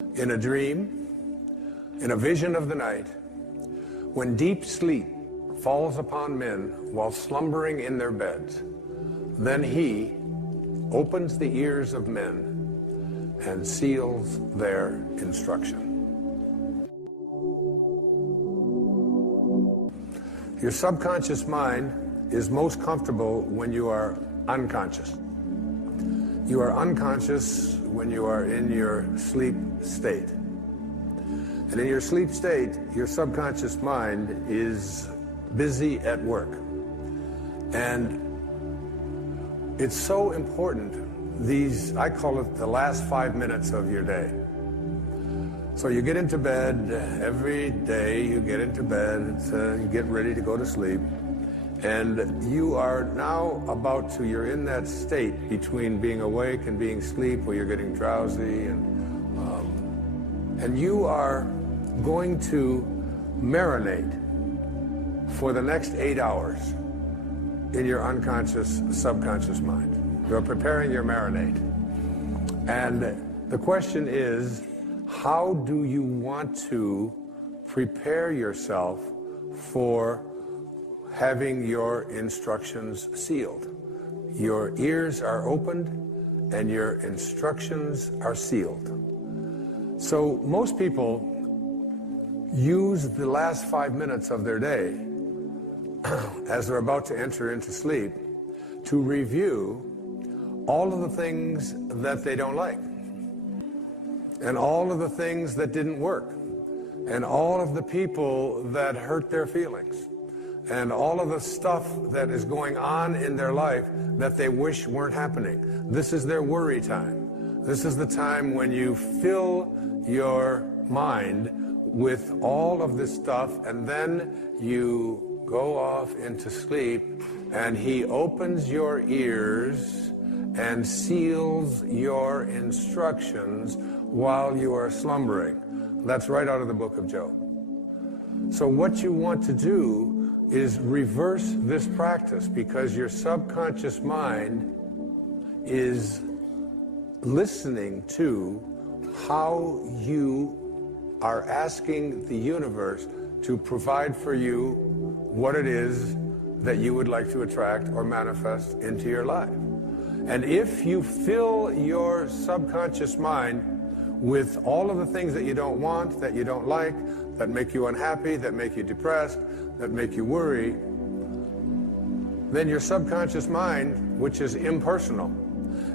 In a dream, in a vision of the night, when deep sleep falls upon men while slumbering in their beds, then he opens the ears of men and seals their instruction. Your subconscious mind is most comfortable when you are unconscious. You are unconscious when you are in your sleep state. And in your sleep state, your subconscious mind is busy at work. And it's so important, I call it the last 5 minutes of your day. So you get into bed, every day you get into bed, you get ready to go to sleep. And you are now you're in that state between being awake and being asleep, where you're getting drowsy, and you are going to marinate for the next 8 hours in your unconscious, subconscious mind. You're preparing your marinade. And the question is, how do you want to prepare yourself for having your instructions sealed? Your ears are opened and your instructions are sealed. So most people use the last 5 minutes of their day as they're about to enter into sleep to review all of the things that they don't like, and all of the things that didn't work, and all of the people that hurt their feelings, and all of the stuff that is going on in their life that they wish weren't happening. This is their worry time. This is the time when you fill your mind with all of this stuff, and then you go off into sleep, and he opens your ears and seals your instructions while you are slumbering. That's right out of the book of Job. So what you want to do is reverse this practice, because your subconscious mind is listening to how you are asking the universe to provide for you what it is that you would like to attract or manifest into your life. And if you fill your subconscious mind with all of the things that you don't want, that you don't like, that make you unhappy, that make you depressed, that make you worry, then your subconscious mind, which is impersonal,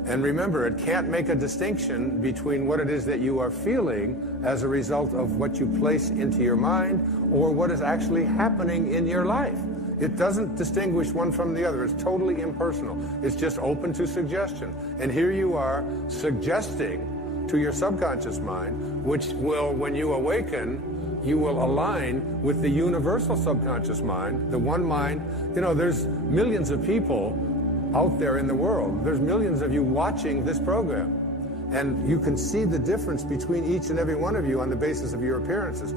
and remember, it can't make a distinction between what it is that you are feeling as a result of what you place into your mind or what is actually happening in your life. It doesn't distinguish one from the other. It's totally impersonal. It's just open to suggestion. And here you are suggesting to your subconscious mind, which will, when you awaken, you will align with the universal subconscious mind, the one mind. You know, there's millions of people out there in the world. There's millions of you watching this program. And you can see the difference between each and every one of you on the basis of your appearances.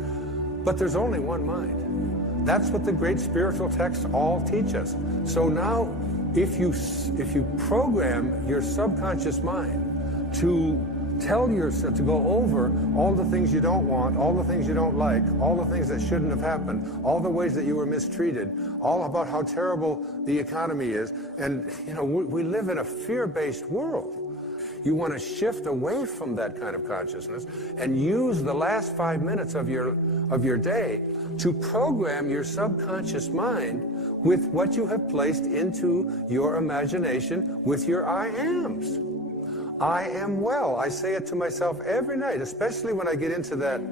But there's only one mind. That's what the great spiritual texts all teach us. So now, if you program your subconscious mind to tell yourself, to go over all the things you don't want, all the things you don't like, all the things that shouldn't have happened, all the ways that you were mistreated, all about how terrible the economy is. And, you know, we live in a fear-based world. You want to shift away from that kind of consciousness and use the last 5 minutes of your day to program your subconscious mind with what you have placed into your imagination with your I ams. I am well. I say it to myself every night, especially when I get into that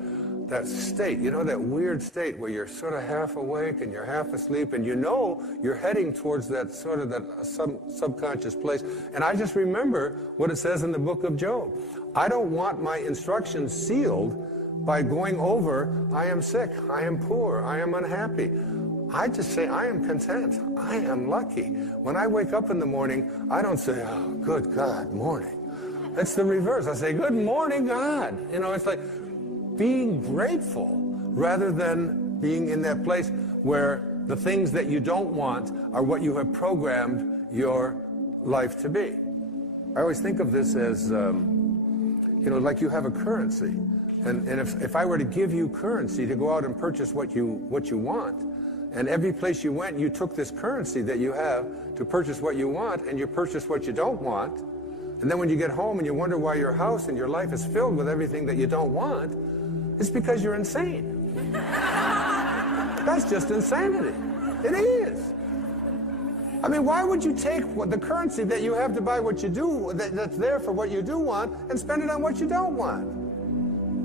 state, you know, that weird state where you're sort of half awake and you're half asleep, and you know you're heading towards that sort of that subconscious place. And I just remember what it says in the book of Job. I don't want my instructions sealed by going over, I am sick, I am poor, I am unhappy. I just say, I am content, I am lucky. When I wake up in the morning, I don't say, oh, good God, morning. It's the reverse. I say, good morning, God. You know, it's like being grateful rather than being in that place where the things that you don't want are what you have programmed your life to be. I always think of this as, you know, like you have a currency. And if I were to give you currency to go out and purchase what you want, and every place you went, you took this currency that you have to purchase what you want, and you purchase what you don't want, and then when you get home and you wonder why your house and your life is filled with everything that you don't want, it's because you're insane. That's just insanity. It is. I mean, why would you take the currency that you have to buy what you do, that's there for what you do want, and spend it on what you don't want?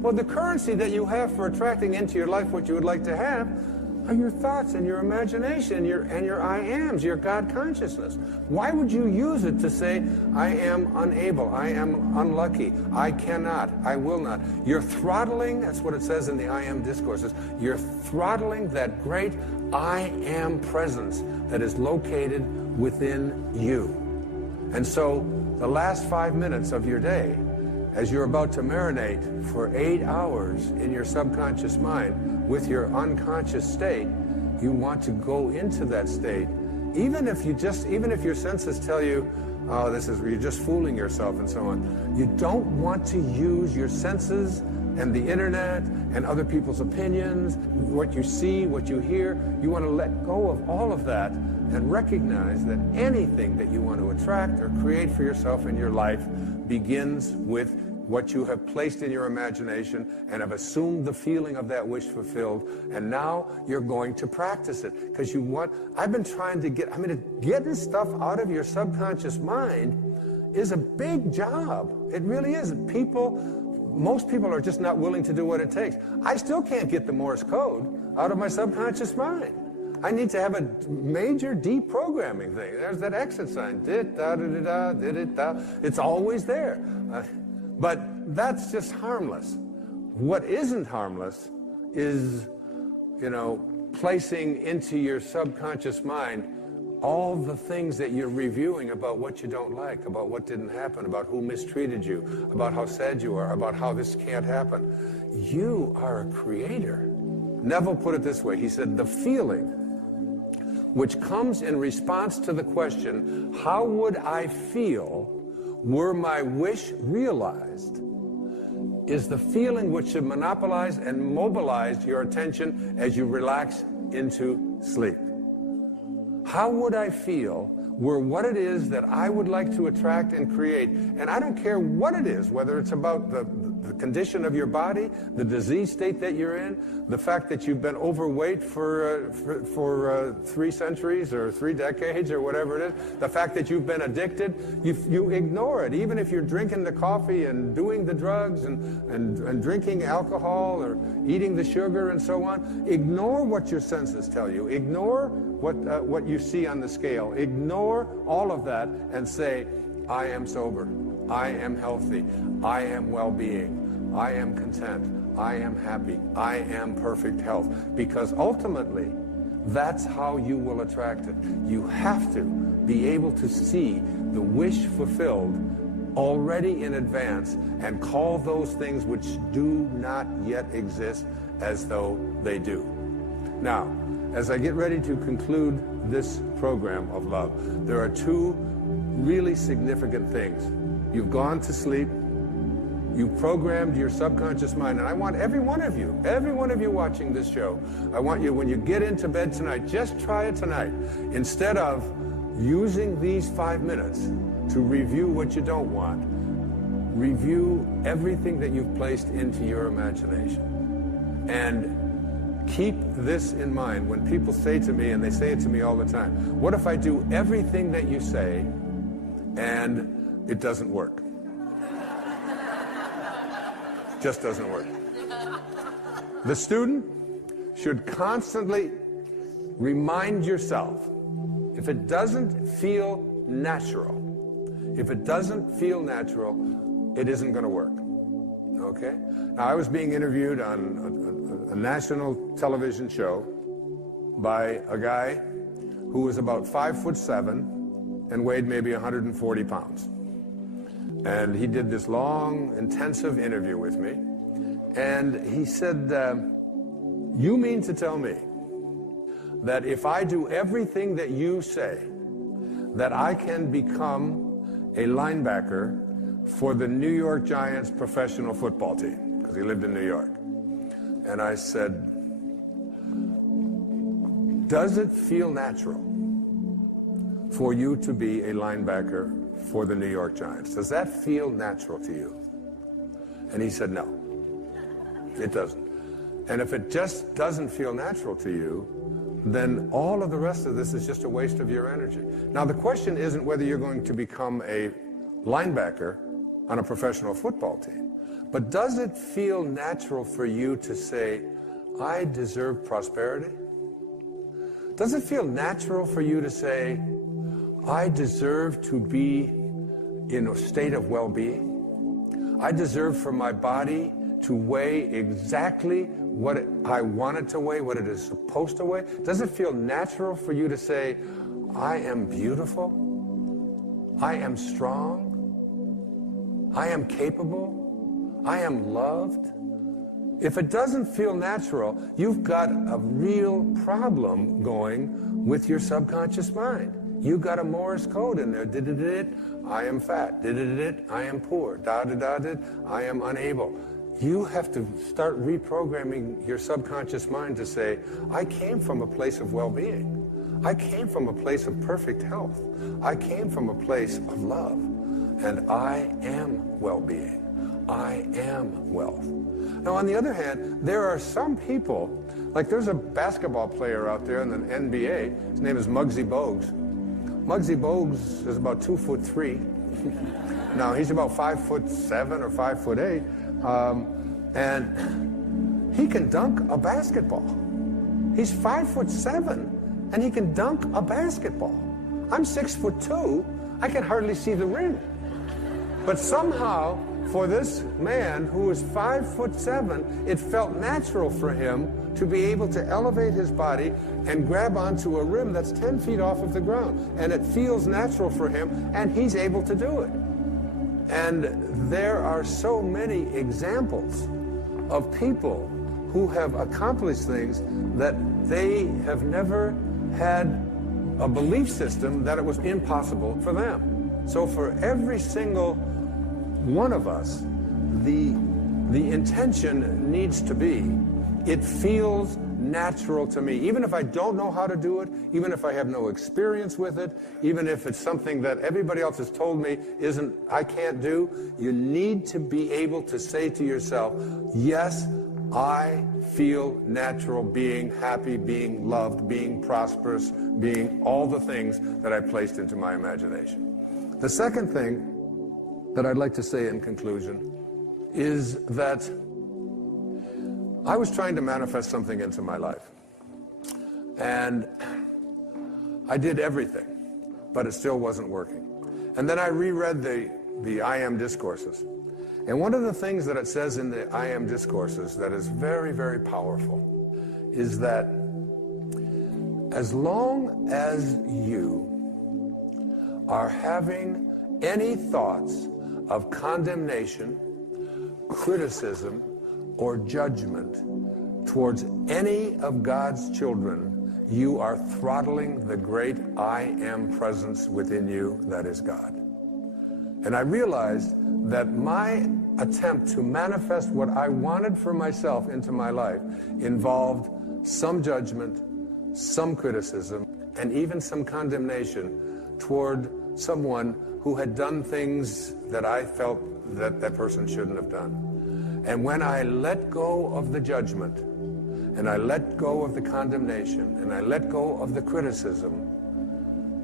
Well, the currency that you have for attracting into your life what you would like to have are your thoughts and your imagination and your I ams, your God consciousness. Why would you use it to say, I am unable, I am unlucky, I cannot, I will not? You're throttling, that's what it says in the I am discourses, you're throttling that great I am presence that is located within you. And so the last 5 minutes of your day, as you're about to marinate for 8 hours in your subconscious mind with your unconscious state, you want to go into that state. Even if your senses tell you, oh, you're just fooling yourself and so on. You don't want to use your senses and the internet and other people's opinions, what you see, what you hear. You want to let go of all of that and recognize that anything that you want to attract or create for yourself in your life begins with what you have placed in your imagination and have assumed the feeling of that wish fulfilled, and now you're going to practice it because getting stuff out of your subconscious mind is a big job. It really is. Most people are just not willing to do what it takes. I still can't get the Morse code out of my subconscious mind. I need to have a major deprogramming thing. There's that exit sign. Dit-da-da-da-da, dit-da. It's always there. But that's just harmless. What isn't harmless is, placing into your subconscious mind all the things that you're reviewing about what you don't like, about what didn't happen, about who mistreated you, about how sad you are, about how this can't happen. You are a creator. Neville put it this way. He said, the feeling which comes in response to the question, how would I feel were my wish realized, is the feeling which should monopolize and mobilize your attention as you relax into sleep. How would I feel were what it is that I would like to attract and create? And I don't care what it is, whether it's about the condition of your body, the disease state that you're in, the fact that you've been overweight for 3 centuries or 3 decades or whatever it is, the fact that you've been addicted, you ignore it. Even if you're drinking the coffee and doing the drugs and drinking alcohol or eating the sugar and so on, ignore what your senses tell you. Ignore what you see on the scale. Ignore all of that and say, I am sober. I am healthy. I am well-being. I am content. I am happy. I am perfect health. Because ultimately, that's how you will attract it. You have to be able to see the wish fulfilled already in advance and call those things which do not yet exist as though they do. Now, as I get ready to conclude this program of love, there are 2 really significant things. You've gone to sleep. You've programmed your subconscious mind. And I want every one of you watching this show, I want you, when you get into bed tonight, just try it tonight. Instead of using these 5 minutes to review what you don't want, review everything that you've placed into your imagination. And keep this in mind when people say to me, and they say it to me all the time, what if I do everything that you say and it doesn't work? Just doesn't work. The student should constantly remind yourself, if it doesn't feel natural, it isn't going to work. Okay? Now, I was being interviewed on a national television show by a guy who was about 5'7" and weighed maybe 140 pounds. And he did this long, intensive interview with me. And he said, you mean to tell me that if I do everything that you say, that I can become a linebacker for the New York Giants professional football team? because he lived in New York. And I said, does it feel natural for you to be a linebacker for the New York Giants? Does that feel natural to you? And he said, no, it doesn't. And if it just doesn't feel natural to you, then all of the rest of this is just a waste of your energy. Now, the question isn't whether you're going to become a linebacker on a professional football team, but does it feel natural for you to say, I deserve prosperity? Does it feel natural for you to say, I deserve to be in a state of well-being? I deserve for my body to weigh exactly what I want it to weigh, what it is supposed to weigh? Does it feel natural for you to say, I am beautiful, I am strong, I am capable, I am loved? If it doesn't feel natural, you've got a real problem going with your subconscious mind. You've got a Morse code in there. Did I am fat. Did I am poor. I am unable. You have to start reprogramming your subconscious mind to say, I came from a place of well-being. I came from a place of perfect health. I came from a place of love. And I am well-being. I am wealth. Now, on the other hand, there are some people, like there's a basketball player out there in the NBA. His name is Muggsy Bogues. Muggsy Bogues is about 2'3". Now, he's about 5'7" or 5'8". And he can dunk a basketball. He's 5'7", and he can dunk a basketball. I'm 6'2". I can hardly see the rim. But somehow, for this man who is 5'7", it felt natural for him to be able to elevate his body and grab onto a rim that's 10 feet off of the ground. And it feels natural for him, and he's able to do it. And there are so many examples of people who have accomplished things that they have never had a belief system that it was impossible for them. So for every single one of us, the intention needs to be, it feels natural to me. Even if I don't know how to do it, even if I have no experience with it, even if it's something that everybody else has told me I can't do, you need to be able to say to yourself, yes, I feel natural being happy, being loved, being prosperous, being all the things that I placed into my imagination. The second thing that I'd like to say in conclusion is that I was trying to manifest something into my life. And I did everything, but it still wasn't working. And then I reread the I Am discourses. And one of the things that it says in the I Am discourses that is very, very powerful is that as long as you are having any thoughts of condemnation, criticism, or judgment towards any of God's children, you are throttling the great I Am presence within you that is God. And I realized that my attempt to manifest what I wanted for myself into my life involved some judgment, some criticism, and even some condemnation toward someone who had done things that I felt that that person shouldn't have done. And when I let go of the judgment, and I let go of the condemnation, and I let go of the criticism,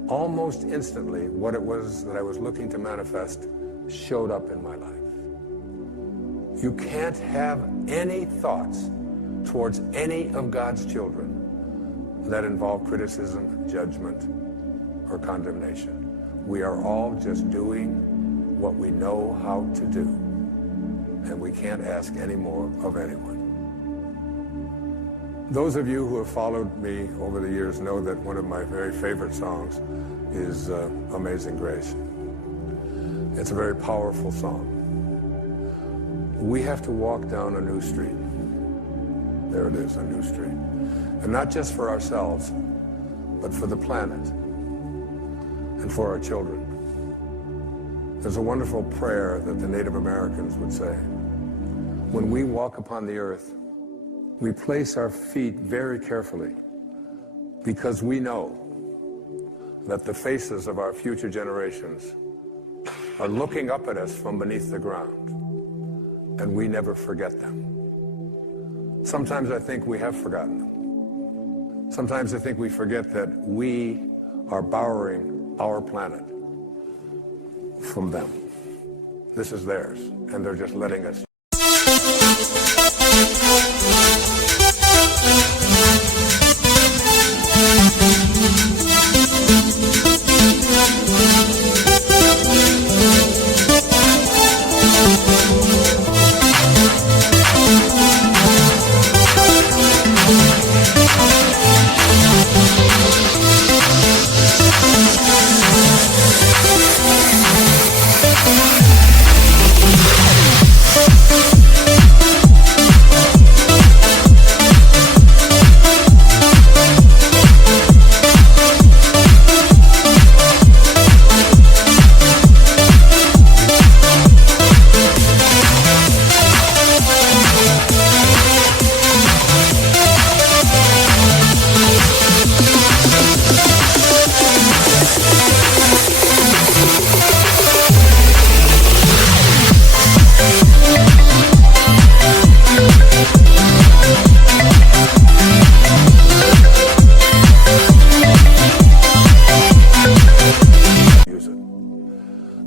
almost instantly what it was that I was looking to manifest showed up in my life. You can't have any thoughts towards any of God's children that involve criticism, judgment, or condemnation. We are all just doing what we know how to do. And we can't ask any more of anyone. Those of you who have followed me over the years know that one of my very favorite songs is Amazing Grace. It's a very powerful song. We have to walk down a new street. There it is, a new street. And not just for ourselves, but for the planet and for our children. There's a wonderful prayer that the Native Americans would say. When we walk upon the earth, we place our feet very carefully because we know that the faces of our future generations are looking up at us from beneath the ground, and we never forget them. Sometimes I think we have forgotten them. Sometimes I think we forget that we are borrowing our planet from them. This is theirs, and they're just letting us.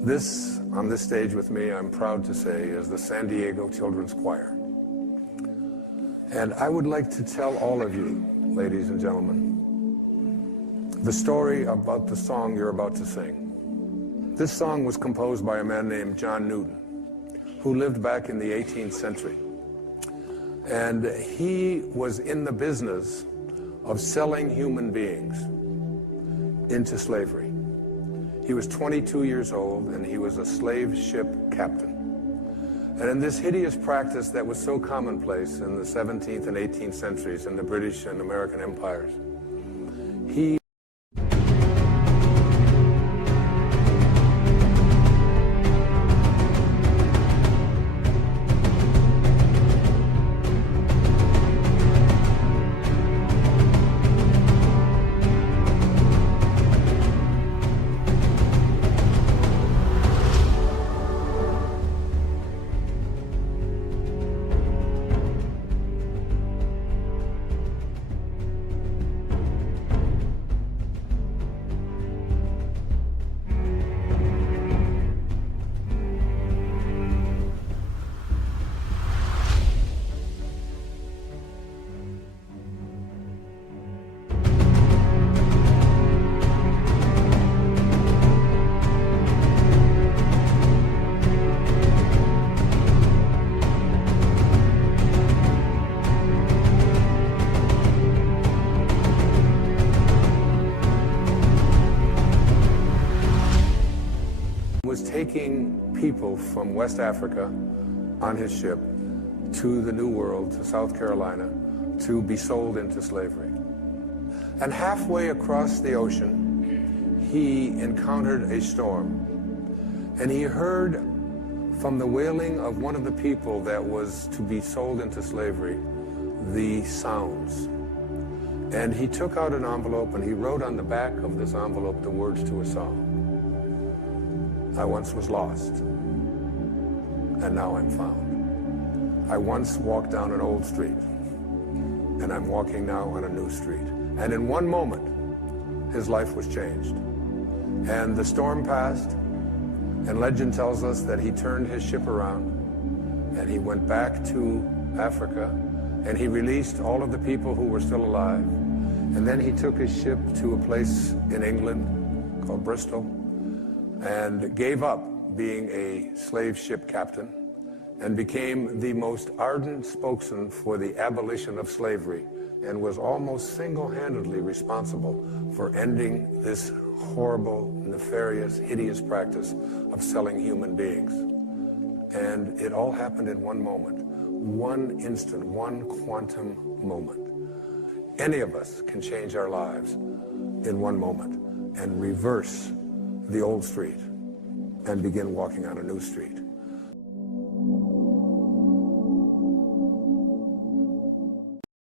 This, on this stage with me, I'm proud to say, is the San Diego Children's Choir. And I would like to tell all of you, ladies and gentlemen, the story about the song you're about to sing. This song was composed by a man named John Newton, who lived back in the 18th century. And he was in the business of selling human beings into slavery. He was 22 years old, and he was a slave ship captain. And in this hideous practice that was so commonplace in the 17th and 18th centuries in the British and American empires, he was taking people from West Africa on his ship to the New World, to South Carolina, to be sold into slavery. And halfway across the ocean, he encountered a storm. And he heard from the wailing of one of the people that was to be sold into slavery, the sounds. And he took out an envelope and he wrote on the back of this envelope the words to a song. I once was lost, and now I'm found. I once walked down an old street, and I'm walking now on a new street. And in one moment, his life was changed. And the storm passed, and legend tells us that he turned his ship around, and he went back to Africa, and he released all of the people who were still alive. And then he took his ship to a place in England called Bristol, and gave up being a slave ship captain and became the most ardent spokesman for the abolition of slavery, and was almost single-handedly responsible for ending this horrible, nefarious, hideous practice of selling human beings. And it all happened in one moment, one instant, one quantum moment. Any of us can change our lives in one moment and reverse the old street and begin walking on a new street.